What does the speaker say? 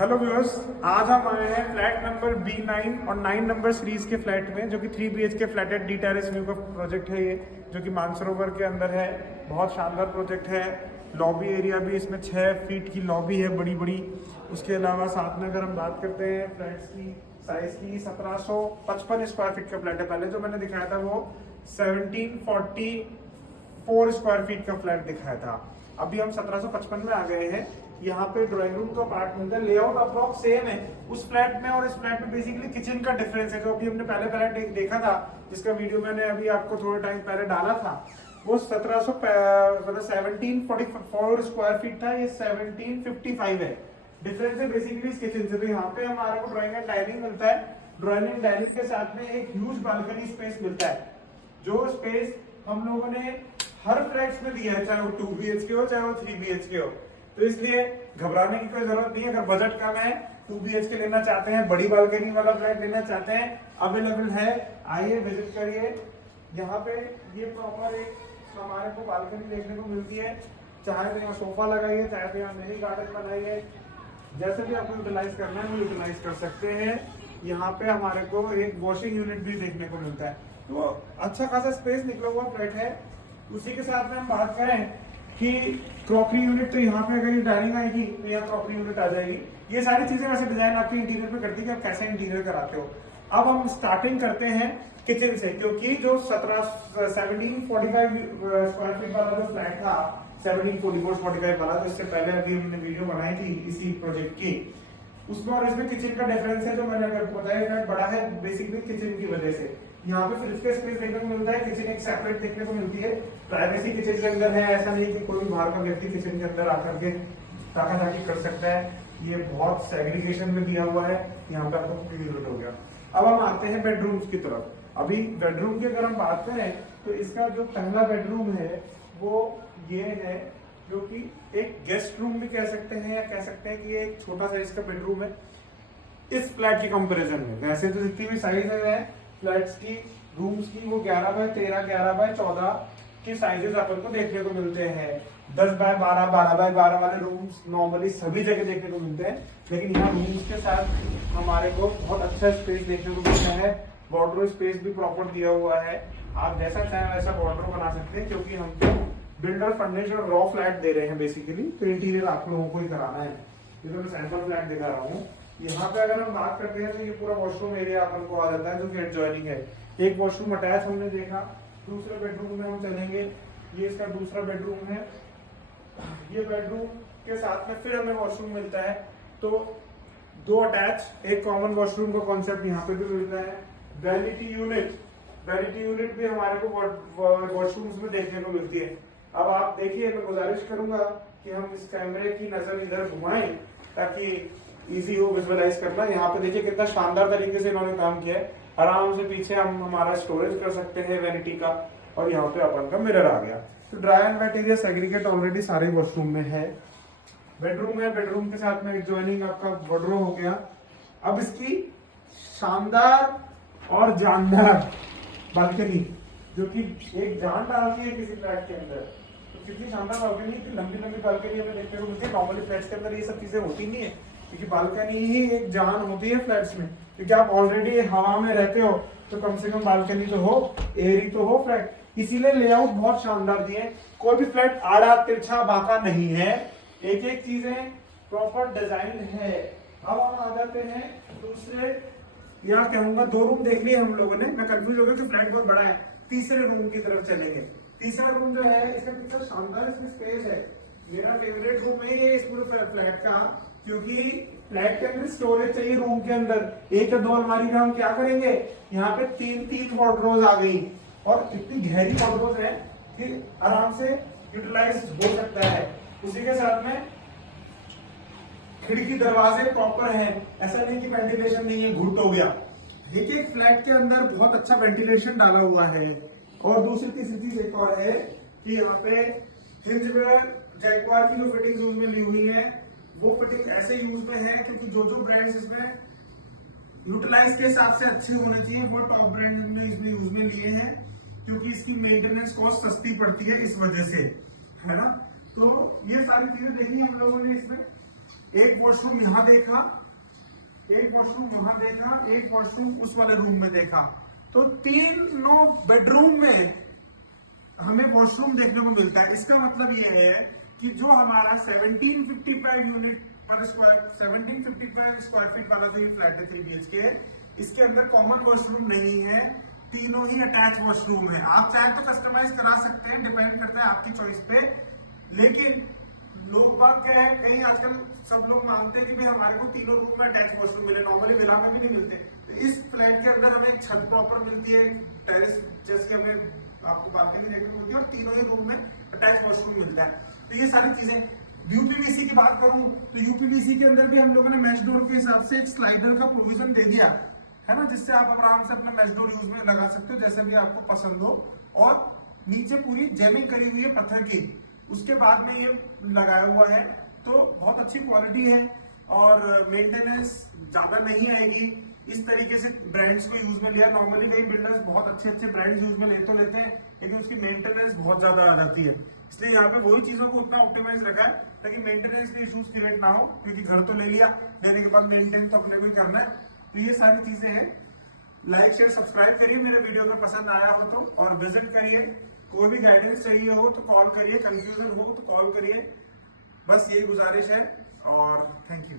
Hello viewers, आज हम आए हैं फ्लैट नंबर B9 और 9 नंबर सीरीज के फ्लैट में, जो कि 3 BHK फ्लैट है। डी टेरेस व्यू का प्रोजेक्ट है ये, जो कि मानसरोवर के अंदर है। बहुत शानदार प्रोजेक्ट है। लॉबी एरिया भी इसमें 6 फीट की लॉबी है, बड़ी बड़ी। उसके अलावा साथ में अगर हम बात करते हैं फ्लैट्स की साइज की, 1755 स्क्वायर फीट का फ्लैट है। पहले जो मैंने दिखाया था वो 1744 स्क्वायर फीट का फ्लैट दिखाया था। अभी हम 1755 में आ गए हैं। यहाँ पे ड्राइंग रूम का पार्ट मिलता है। लेआउट अप्रॉक्स सेम है उस फ्लैट में और इस फ्लैट में। बेसिकली किचन का डिफरेंस है। जो अभी हमने पहले फ्लैट देखा था, जिसका वीडियो मैंने अभी आपको थोड़े टाइम पहले डाला था, वो 1744 स्क्वायर फीट था। ये 1755 है। डिफरेंस है बेसिकली इस किचन से। तो यहाँ पे हमारे को ड्राइंग एंड डाइनिंग मिलता है। ड्राइंग डाइनिंग के साथ में एक ह्यूज बालकनी स्पेस मिलता है, जो स्पेस हम लोगों ने हर फ्लैट्स में दिया है, चाहे वो 2 BHK हो चाहे वो 3 BHK हो। तो इसलिए घबराने की कोई जरूरत नहीं है। अगर बजट कम है, 2 BHK लेना चाहते हैं, बड़ी बालकनी वाला फ्लैट लेना चाहते हैं, अवेलेबल है। आइए, विजिट करिए। यहाँ पे ये प्रॉपर एक हमारे को बालकनी देखने को मिलती है। चाहे तो यहाँ सोफा लगाइए, चाहे तो यहाँ मिनी गार्डन बनाइए, जैसे भी आपको यूटिलाइज करना है वो यूटिलाइज कर सकते हैं। यहाँ पे हमारे को एक वॉशिंग यूनिट भी देखने को मिलता है। तो अच्छा खासा स्पेस निकला हुआ फ्लैट है। उसी के साथ में हम बात करें कि क्रॉकरी यूनिट, तो यहाँ पे अगर ये डाइनिंग आएगी तो यहाँ क्रॉकरी यूनिट आ जाएगी। ये सारी चीजें वैसे डिजाइन आपके इंटीरियर पे करती है कि आप कैसे इंटीरियर कराते हो। अब हम स्टार्टिंग करते हैं किचन से, क्योंकि जो 1745 स्क्वायर फीट वाला जो फ्लैट था, 1744-45 वाला, तो इससे पहले अभी हमने वीडियो बनाई थी इसी प्रोजेक्ट की, उसमें और इसमें किचन का डिफरेंस है। जो मैंने आपको बताया, फ्लैट बड़ा है बेसिकली किचन की वजह से। यहाँ पे फ्रिज का स्पेस देखने को मिलता है, किचन एक सेपरेट देखने को मिलती है। प्राइवेसी किचन के अंदर है। ऐसा नहीं कि कोई बाहर का व्यक्ति किचन के अंदर आकर के ताका-ताकी कर सकता है। ये बहुत सेग्रीगेशन में दिया हुआ है। यहाँ पे आपको फ्री यूनिट हो गया। अब हम आते हैं बेडरूम्स की तरफ। अभी बेडरूम की अगर हम बात करें तो इसका जो पहला बेडरूम है वो ये है, जो कि एक गेस्ट रूम भी कह सकते हैं, या कह सकते हैं कि ये एक छोटा साइज का बेडरूम है इस फ्लैट की कंपैरिजन में। वैसे तो जितनी भी साइज है फ्लैट्स की, रूम्स की, वो 11x13, 11x14 के साइजेस अपन को देखने को मिलते हैं। 10x12, 12x12 वाले रूम्स नॉर्मली सभी जगह देखने को मिलते हैं। लेकिन यहाँ रूम्स के साथ हमारे को बहुत अच्छा स्पेस देखने को मिलता है। वार्डरोब स्पेस भी प्रॉपर दिया हुआ है। आप जैसा चाहें वैसा वार्डरोब बना सकते हैं, क्योंकि हम तो बिल्डर फर्निश्ड और रॉ फ्लैट दे रहे हैं बेसिकली। तो इंटीरियर आप लोगों को ही कराना है। ये तो मैं सैंपल फ्लैट दिखा रहा हूँ। यहाँ पे अगर हम बात करते हैं तो ये पूरा वॉशरूम एरिया अपन को आ जाता है, जो कि एडजॉइनिंग है। एक वॉशरूम अटैच हमने देखा। दूसरे बेडरूम में हम चलेंगे। ये इसका दूसरा बेडरूम है। ये बेडरूम के साथ में फिर हमें वॉशरूम मिलता है। तो 2 अटैच, एक कॉमन वॉशरूम का कॉन्सेप्ट यहाँ पे भी मिलता है। वैनिटी यूनिट भी हमारे को वॉशरूम्स में देखने को मिलती है। अब आप देखिए, मैं गुजारिश करूंगा कि हम इस कैमरे की नजर इधर घुमाएं ताकि इजी हो विजुअलाइज करना। यहाँ पे देखिए कितना शानदार तरीके से इन्होंने काम किया है। आराम से पीछे हम हमारा स्टोरेज कर सकते हैं वैनिटी का, और यहाँ पे अपन का मिरर आ गया। तो dry and wait area segregate already सारे वॉशरूम में है। बेडरूम है, बेडरूम के साथ में एडजॉइनिंग आपका वार्डरोब हो गया। अब इसकी शानदार और जानदार बालकनी, जो कि एक जान डालती है किसी फ्लैट के अंदर। तो कितनी शानदार बालकनी, इतनी लंबी लंबी बालकनी हमें देखने को मिलती है। नॉर्मली फ्लैट्स के अंदर ये सब चीजें होती नहीं है, क्योंकि बालकनी ही एक जान होती है फ्लैट्स में। क्योंकि आप ऑलरेडी हवा में रहते हो, तो कम से कम बालकनी तो हो, एयर ही तो हो फ्लैट। इसीलिए लेआउट बहुत शानदार दिए। कोई भी फ्लैट आड़ा तिरछा बांका नहीं है। एक एक चीजें प्रॉपर डिजाइन है। अब हम आ जाते हैं दूसरे, यहाँ कहूंगा 2 रूम देख लिए हम लोगों ने। मैं कंफ्यूज हो गया कि फ्लैट बहुत बड़ा है। तीसरे रूम की तरफ चलेंगे। तीसरा रूम जो है, इसका कितना शानदार इसमें स्पेस है। मेरा फेवरेट रूम है ये इस पूरे फ्लैट का, क्योंकि फ्लैट के अंदर स्टोरेज चाहिए। रूम के अंदर 1 या 2 अलमारी में हम क्या करेंगे, यहाँ पे 3 वार्डरोब आ गई, और इतनी गहरी वार्डरोब है कि आराम से यूटिलाइज हो सकता है। उसी के साथ में खिड़की दरवाजे प्रॉपर है। ऐसा नहीं कि वेंटिलेशन नहीं है, घुट हो गया। एक एक फ्लैट के अंदर बहुत अच्छा वेंटिलेशन डाला हुआ है। और दूसरी तीसरी चीज एक और है कि यहाँ पे हिंज में जैगवार की जो फिटिंग यूज में ली हुई है, वो फिटिंग ऐसे यूज में है क्योंकि जो ब्रांड्स इसमें यूटिलाइज के हिसाब से अच्छे होने चाहिए, वो टॉप ब्रांड ने इसमें यूज में लिए हैं, क्योंकि इसकी मेंटेनेंस कॉस्ट सस्ती पड़ती है इस वजह से, है ना। तो ये सारी चीजें देखी हम लोगों ने इसमें। एक वॉशरूम यहाँ देखा, एक वॉशरूम वहां देखा, एक वॉशरूम उस वाले रूम में देखा। तो तीनों बेडरूम में हमें वॉशरूम देखने को मिलता है। इसका मतलब यह है कि जो हमारा 1755 यूनिट पर स्क्वायर 1755 स्क्वायर फीट वाला जो ये फ्लैट है 3 BHK, इसके अंदर कॉमन वॉशरूम नहीं है, तीनों ही अटैच वॉशरूम है। आप चाहे तो कस्टमाइज करा सकते हैं, डिपेंड करता है आपकी चॉइस पे। लेकिन लोग बात क्या है, कहीं आजकल सब लोग मांगते हैं कि भाई हमारे को तीनों रूम में अटैच वॉशरूम मिले, नॉर्मली विला में भी नहीं मिलते। तो इस फ्लैट के अंदर हमें एक छत प्रॉपर मिलती है, टेरेस जैसे हमें आपको बालकनी देखने को मिलती है, और तीनों ही रूम में अटैच वॉशरूम मिलता है। तो ये सारी चीजें। यूपीवीसी की बात करूं तो यूपीवीसी के अंदर भी हम लोगों ने मैश डोर के हिसाब से एक स्लाइडर का प्रोविजन दे दिया है ना, जिससे आप आराम से अपना मैश डोर यूज में लगा सकते हो जैसे भी आपको पसंद हो। और नीचे पूरी जेमिंग करी हुई है पत्थर की, उसके बाद में ये लगाया हुआ है। तो बहुत अच्छी क्वालिटी है और मेंटेनेंस ज्यादा नहीं आएगी। इस तरीके से ब्रांड्स को यूज में लिया। नॉर्मली कई बिल्डर्स बहुत अच्छे ब्रांड्स यूज में लेते हैं, लेकिन उसकी मेंटेनेंस बहुत ज्यादा आ जाती है। इसलिए यहाँ पे वही चीजों को उतना ऑप्टिमाइज रखा है ताकि मेंटेनेंस के इश्यूज क्रिएट ना हो, क्योंकि घर तो ले लिया, लेने के बाद मेंटेन तो अपने भी करना है। तो ये सारी चीजें हैं। लाइक शेयर सब्सक्राइब करिए मेरे वीडियो अगर पसंद आया हो तो, और विजिट करिए। कोई भी गाइडेंस चाहिए हो तो कॉल करिए, कंफ्यूजन हो तो कॉल करिए। बस यही गुजारिश है और थैंक यू।